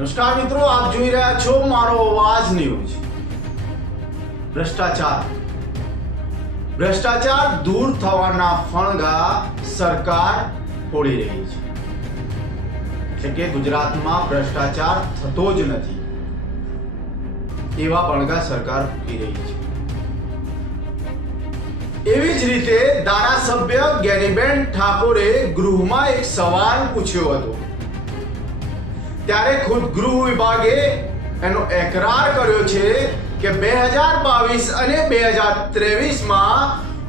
નમસ્કાર મિત્રો, આપ જોઈ રહ્યા છો મારો અવાજ ન્યૂઝ ભ્રષ્ટાચાર. ભ્રષ્ટાચાર દૂર થવાના ફણગા સરકાર ફોડી રહી છે. એટલે કે ગુજરાતમાં ભ્રષ્ટાચાર થતો જ નથી. એવા ફણગા સરકાર ફૂકી રહી છે. એવી જ રીતે ધારાસભ્ય ગેનીબેન ઠાકોરે ગૃહમાં એક સવાલ પૂછ્યો હતો. ત્યારે ખુદ ગૃહ વિભાગે એનો એકરાર કર્યો છે કે બે હજાર બાવીસ અને બે હજાર ત્રેવીસમાં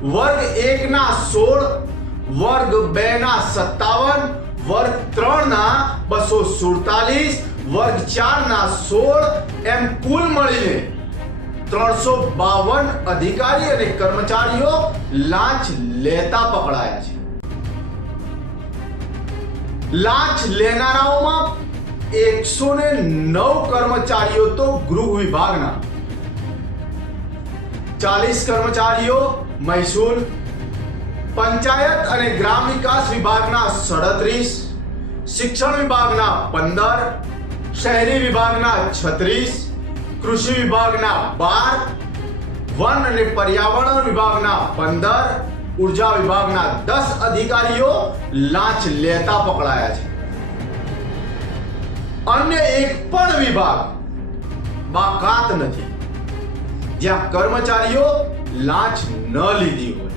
વર્ગ એકના સોળ, વર્ગ બે ના સત્તાવન, વર્ગ ત્રણ ના બસો સુડતાલીસ, વર્ગ ચાર ના સોળ એમ કુલ મળીને ત્રણસો બાવન અધિકારી અને કર્મચારીઓ લાંચ લેતા પકડાયા છે. લાંચ લેનારાઓમાં એકસો ને નવ કર્મચારીઓ તો ગૃહ વિભાગના. ચાલીસ કર્મચારીઓ મહેસૂલ પંચાયત અને ગ્રામ વિકાસ વિભાગના સડત્રીસ, શિક્ષણ વિભાગના પંદર, શહેરી વિભાગના છત્રીસ, કૃષિ વિભાગના બાર, વન અને પર્યાવરણ વિભાગના પંદર, ઊર્જા વિભાગના દસ અધિકારીઓ લાંચ લેતા પકડાયા છે. અન્ય એક પણ વિભાગ બાકાત નથી. જ્યાં કર્મચારીઓ લાંચ ન લીધી હોય.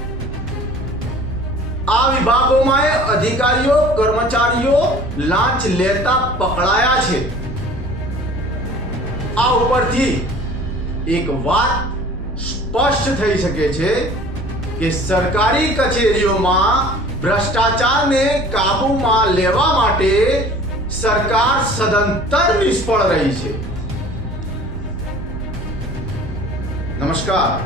આ વિભાગોમાં અધિકારીઓ, કર્મચારીઓ લાંચ લેતા પકડાયા છે. આ ઉપરથી એક વાત સ્પષ્ટ થઈ શકે છે કે સરકારી કચેરીઓમાં ભ્રષ્ટાચારને કાબૂમાં લેવા માટે સરકાર સદંતર નિષ્ફળ રહી છે. નમસ્કાર.